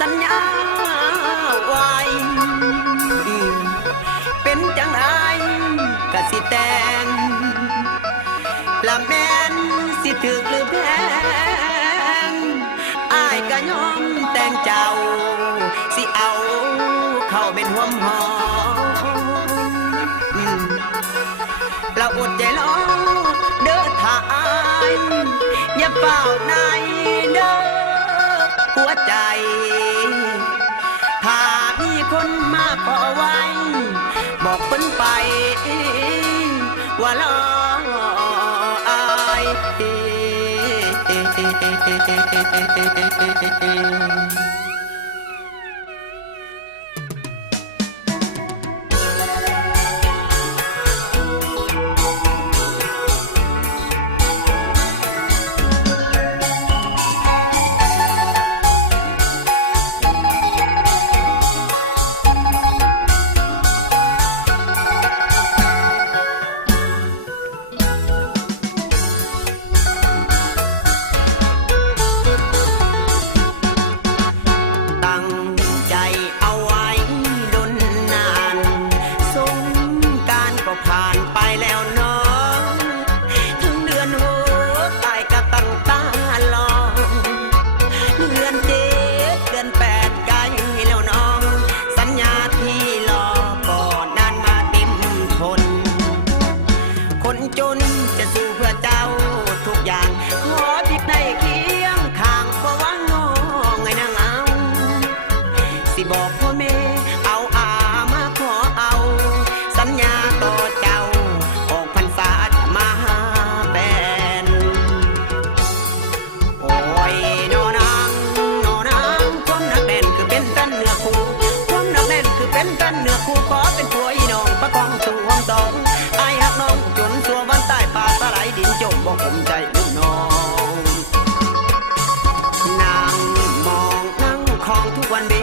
สัญญาไว้เป็นจังไดกะสิแต่งละแม่นสิถึกหรือแพงอ้ายก็ยอมแต่งเจ้าสิเอาเข้าเป็นห่วมหอมเราอดใจรอเด้อท่าอ้ายอย่าเป่าในเด้อหัวใจถ้ามีคนมาขอไว้บอกเพิ่นไปว่ารออ้ายผ่านไปแล้วน้องถึงเดือนหัวตายก็ตั้งตารอเดือน7 เดือน 8ใกล้แล้วน้องสัญญาที่รอก่อนนานมาติมทนคนจนจะสู้เพื่อเจ้าทุกอย่างขอที่ได้เคียงข้างเพราะว่าน้องไงนางเอาสิบอกพ่อแม่เอาอามาขอเอาสัญญาต่อเจ้าออกพรรษาจะมาหาแฟนโอ้ยนอนางความหนักแน่นคือเป็นตันเนื้อคู่ความหนักแน่นคือเป็นตันเนื้อคู่ขอเป็นผัวอีน้องประกองสู่ห้องตองไอ้หักน้องจนสัววันใต้ป่าสลายดินจมบอกผมใจอุ่นน้องนั่งมองนั่งคลองทุกวันเว